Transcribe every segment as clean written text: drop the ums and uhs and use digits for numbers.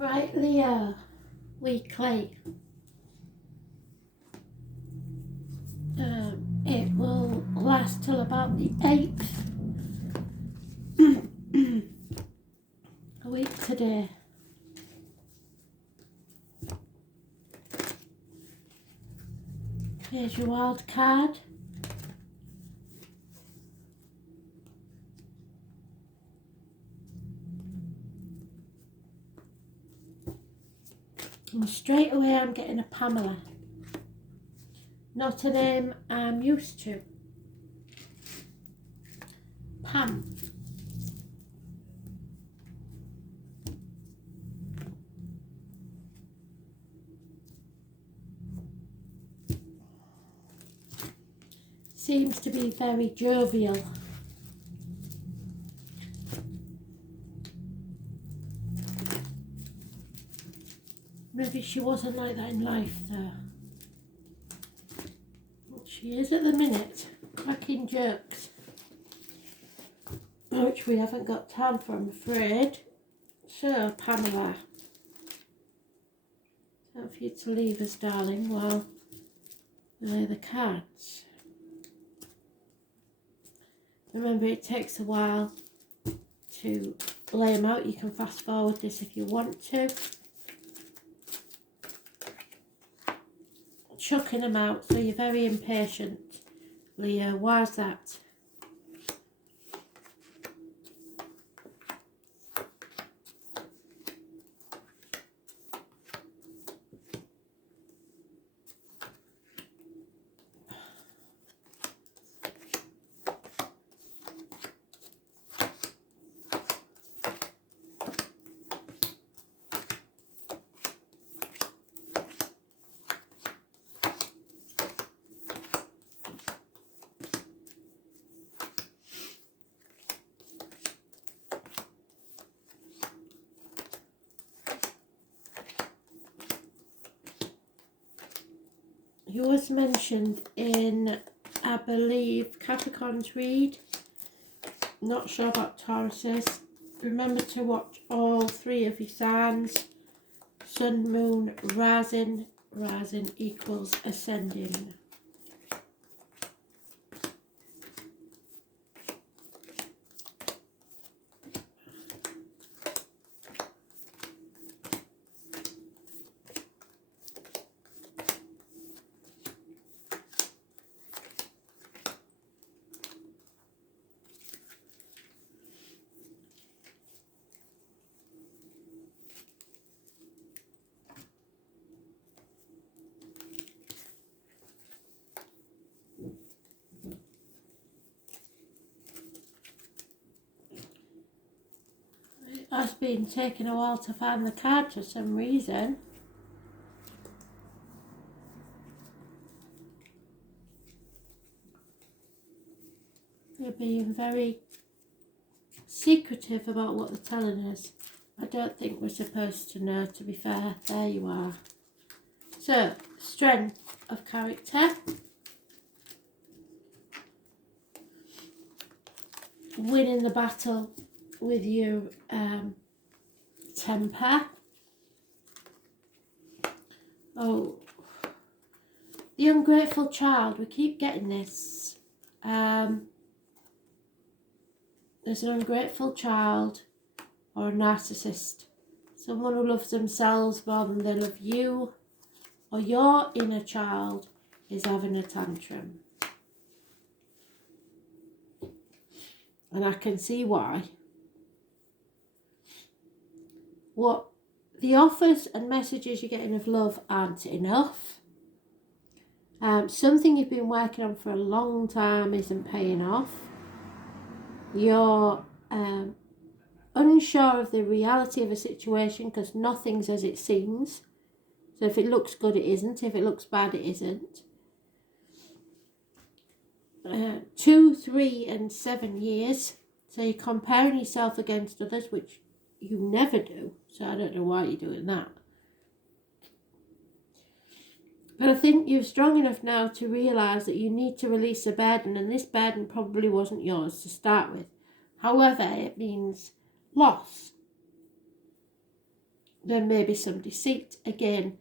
Right, Leo, weekly. It will last till about the 8th. A week today. Here's your wild card. And straight away I'm getting a Pamela. Not a name I'm used to. Pam. Seems to be very jovial. Maybe she wasn't like that in life though. Well, she is at the minute, cracking jokes. Which we haven't got time for, I'm afraid. So, Pamela. Time for you to leave us, darling, while I lay the cards. Remember, it takes a while to lay them out. You can fast forward this if you want to. Chucking them out, so you're very impatient, Leo. Why's that? You was mentioned in, I believe, Capricorn's read. Not sure about Taurus's. Remember to watch all three of your signs. Sun, Moon, Rising. Rising equals ascending. It's been taking a while to find the card for some reason. They're being very secretive about what they're telling us. I don't think we're supposed to know, to be fair. There you are. So, strength of character. Winning the battle with your temper. Oh, the ungrateful child. We keep getting this. There's an ungrateful child or a narcissist. Someone who loves themselves more than they love you, or your inner child is having a tantrum. And I can see why. What the offers and messages you're getting of love aren't enough. Something you've been working on for a long time isn't paying off. You're unsure of the reality of a situation because nothing's as it seems. So if it looks good, it isn't. If it looks bad, it isn't. 2, 3 and 7 years. So you're comparing yourself against others, which you never do. So I don't know why you're doing that. But I think you're strong enough now to realise that you need to release a burden, and this burden probably wasn't yours to start with. However, it means loss. There may be some deceit, again,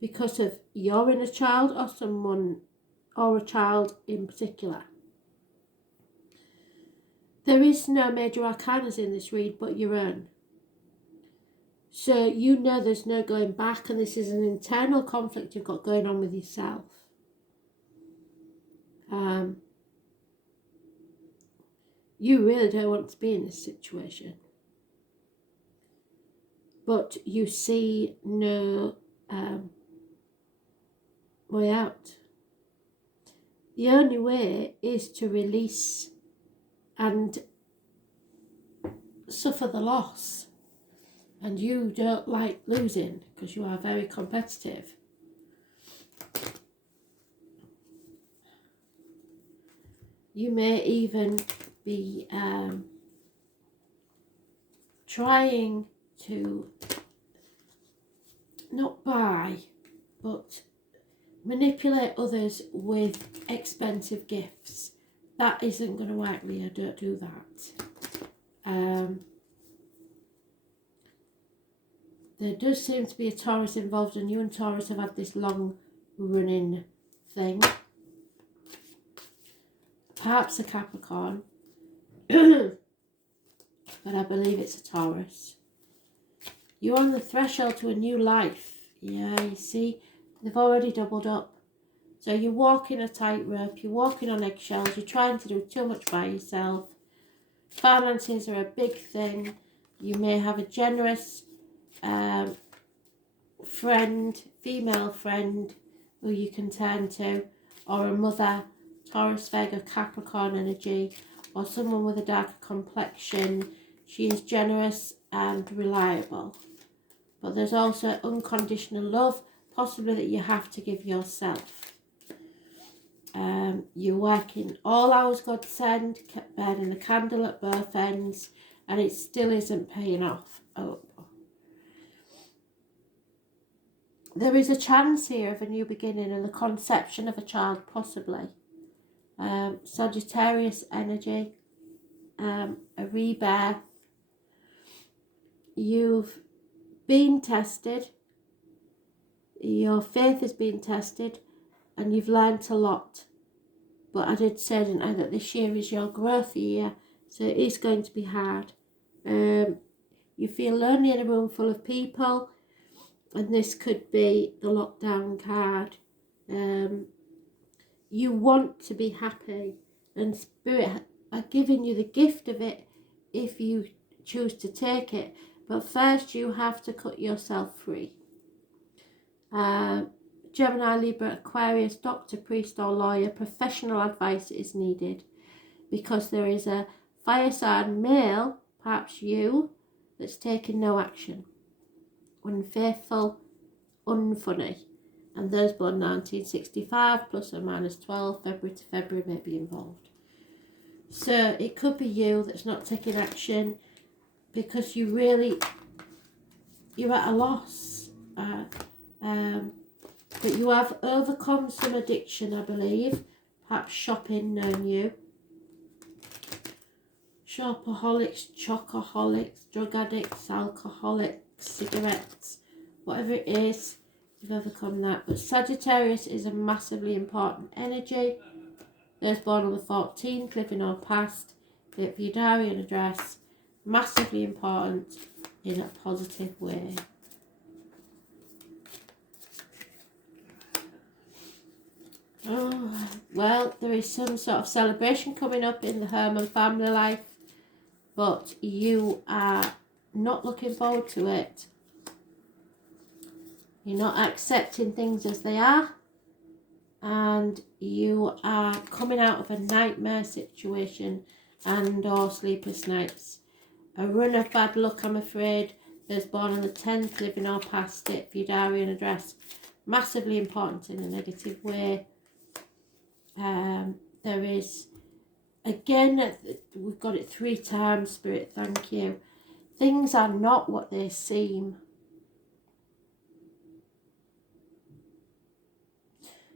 because of your inner child or someone or a child in particular. There is no major arcanas in this read but your own. So you know there's no going back, and this is an internal conflict you've got going on with yourself. You really don't want to be in this situation. But you see no way out. The only way is to release and suffer the loss. And you don't like losing because you are very competitive. You may even be trying to not buy, but manipulate others with expensive gifts. That isn't going to work, Leo. Don't do that. There does seem to be a Taurus involved, and you and Taurus have had this long running thing. Perhaps a Capricorn, but I believe it's a Taurus. You're on the threshold to a new life. Yeah, you see, they've already doubled up. So you're walking a tightrope, you're walking on eggshells, you're trying to do too much by yourself. Finances are a big thing. You may have a generous friend, female friend, who you can turn to, or a mother, Taurus, Virgo, Capricorn energy, or someone with a darker complexion. She is generous and reliable. But there's also unconditional love, possibly that you have to give yourself. You're working all hours God send, burning a candle at both ends, and it still isn't paying off. Oh. There is a chance here of a new beginning and the conception of a child, possibly. Sagittarius energy, a rebirth. You've been tested, your faith has been tested, and you've learnt a lot. But I did say, didn't I, that this year is your growth year, so it is going to be hard. You feel lonely in a room full of people, and this could be the lockdown card. You want to be happy, and Spirit are giving you the gift of it if you choose to take it. But first you have to cut yourself free. Gemini, Libra, Aquarius, doctor, priest or lawyer, professional advice is needed, because there is a fire sign male, perhaps you, that's taking no action. Unfaithful, unfunny. And those born 1965 plus or minus 12, February to February, may be involved. So it could be you that's not taking action because you're at a loss. But you have overcome some addiction, I believe. Perhaps shopping, knowing you. Shopaholics, chocoholics, drug addicts, alcoholics, cigarettes, whatever it is, you've overcome that. But Sagittarius is a massively important energy. Those born on the 14th, living or past, be it for your diary and address, massively important in a positive way. Oh, well, there is some sort of celebration coming up in the home and family life, but you are not looking forward to it. You're not accepting things as they are, and you are coming out of a nightmare situation and or sleepless nights. A run of bad luck, I'm afraid. Those born on the 10th, living or past it, for your diary and address, massively important in a negative way. There is, again, we've got it 3 times, Spirit, thank you. Things are not what they seem.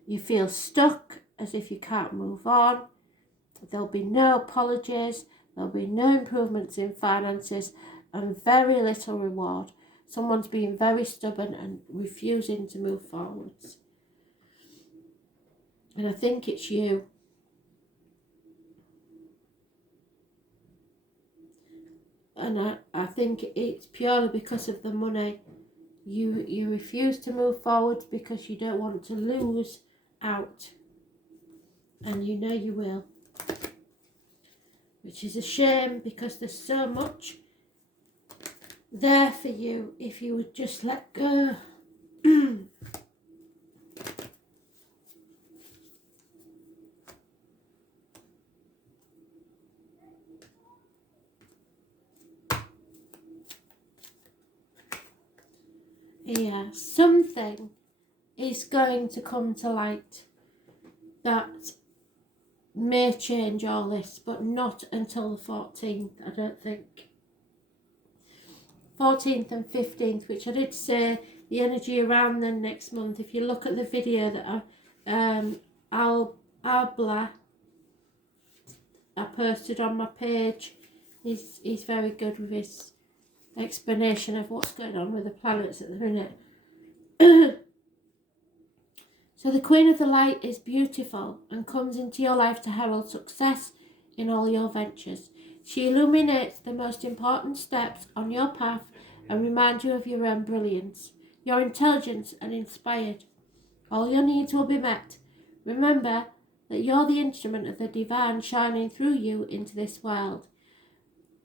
You feel stuck, as if you can't move on. There'll be no apologies, there'll be no improvements in finances, and very little reward. someone's being very stubborn and refusing to move forwards. And I think it's you. And I think it's purely because of the money. You refuse to move forward because you don't want to lose out. And you know you will. Which is a shame, because there's so much there for you if you would just let go. Yeah, something is going to come to light that may change all this, but not until the 14th, I don't think. 14th and 15th, which I did say the energy around then next month. If you look at the video that Albla I posted on my page, he's very good with his explanation of what's going on with the planets at the minute. So the Queen of the Light is beautiful and comes into your life to herald success in all your ventures. She illuminates the most important steps on your path and reminds you of your own brilliance, your intelligence and inspired. All your needs will be met. Remember that you're the instrument of the divine shining through you into this world.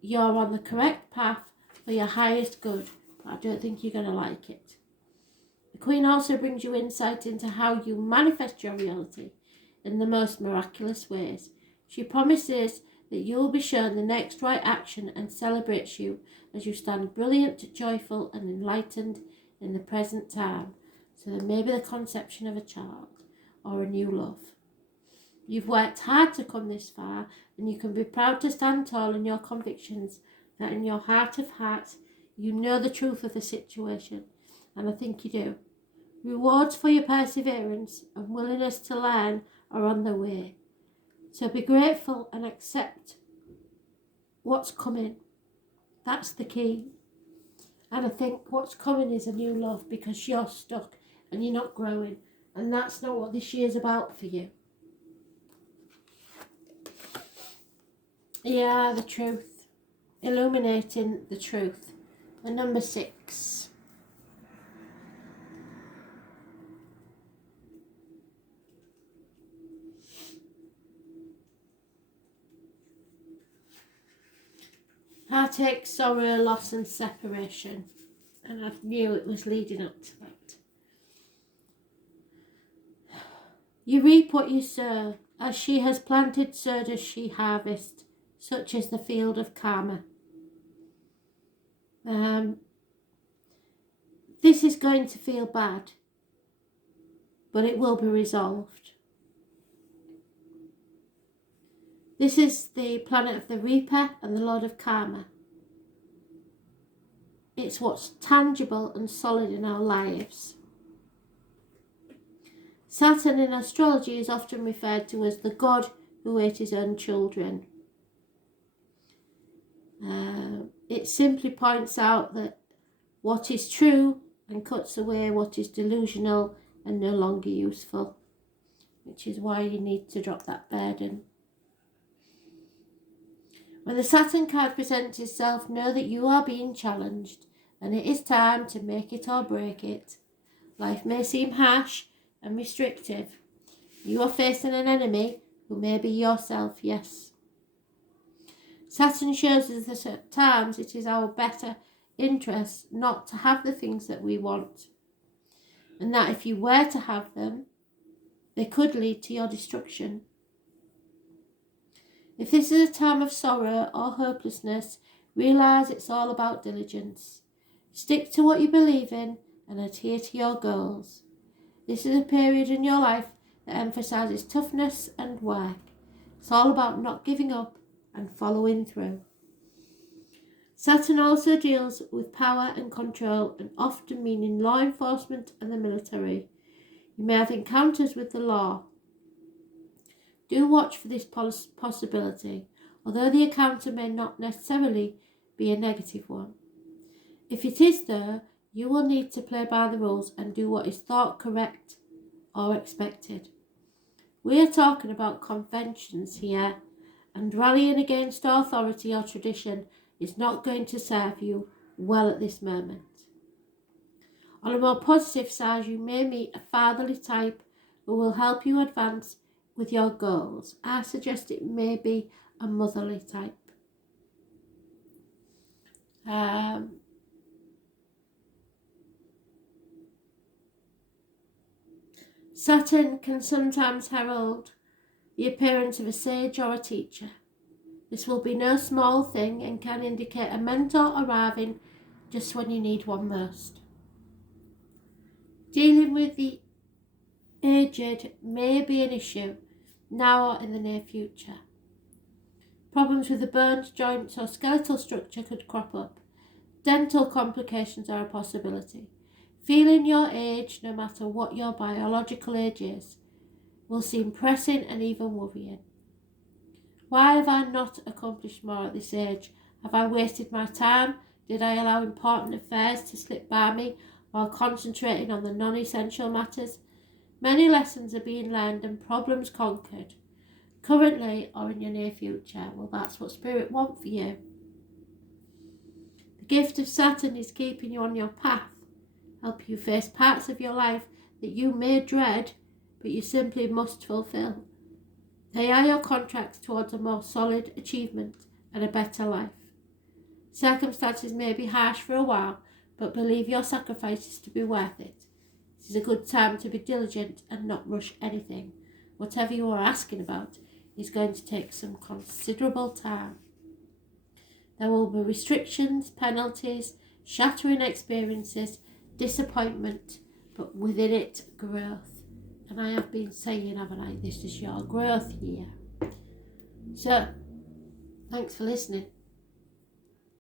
You're on the correct path for your highest good, but I don't think you're going to like it. The Queen also brings you insight into how you manifest your reality in the most miraculous ways. She promises that you will be shown the next right action and celebrates you as you stand brilliant, joyful and enlightened in the present time. So there may be the conception of a child or a new love. You've worked hard to come this far, and you can be proud to stand tall in your convictions that in your heart of hearts you know the truth of the situation, and I think you do. Rewards for your perseverance and willingness to learn are on the way. So be grateful and accept what's coming. That's the key. And I think what's coming is a new love, because you're stuck and you're not growing, and that's not what this year's about for you. Yeah, the truth. Illuminating the truth. And number 6. Heartache, sorrow, loss and separation. And I knew it was leading up to that. You reap what you sow. As she has planted, so does she harvest. Such is the field of karma. This is going to feel bad, but it will be resolved. This is the planet of the Reaper and the Lord of Karma. It's what's tangible and solid in our lives. Saturn in astrology is often referred to as the god who ate his own children. It simply points out that what is true and cuts away what is delusional and no longer useful, which is why you need to drop that burden. When the Saturn card presents itself, know that you are being challenged and it is time to make it or break it. Life may seem harsh and restrictive. You are facing an enemy who may be yourself, yes. Saturn shows us that at times it is our better interest not to have the things that we want, and that if you were to have them, they could lead to your destruction. If this is a time of sorrow or hopelessness, realise it's all about diligence. Stick to what you believe in and adhere to your goals. This is a period in your life that emphasises toughness and work. It's all about not giving up and following through. Saturn also deals with power and control, and often meaning law enforcement and the military. You may have encounters with the law. Do watch for this possibility, although the encounter may not necessarily be a negative one. If it is, though, You will need to play by the rules and do what is thought correct or expected. We are talking about conventions here, and rallying against authority or tradition is not going to serve you well at this moment. On a more positive side, you may meet a fatherly type who will help you advance with your goals. I suggest it may be a motherly type. Saturn can sometimes herald the appearance of a sage or a teacher. This will be no small thing and can indicate a mentor arriving just when you need one most. Dealing with the aged may be an issue now or in the near future. Problems with the bones, joints or skeletal structure could crop up. Dental complications are a possibility. Feeling your age, no matter what your biological age is, will seem pressing and even worrying. Why have I not accomplished more at this age? Have I wasted my time? Did I allow important affairs to slip by me while concentrating on the non-essential matters? Many lessons are being learned and problems conquered, currently or in your near future. Well, that's what Spirit wants for you. The gift of Saturn is keeping you on your path, help you face parts of your life that you may dread, but you simply must fulfill. They are your contracts towards a more solid achievement and a better life. Circumstances may be harsh for a while, but believe your sacrifices to be worth it. It is a good time to be diligent and not rush anything. Whatever you are asking about is going to take some considerable time. There will be restrictions, penalties, shattering experiences, disappointment, but within it, growth. And I have been saying, haven't I, this is your growth year. So, thanks for listening.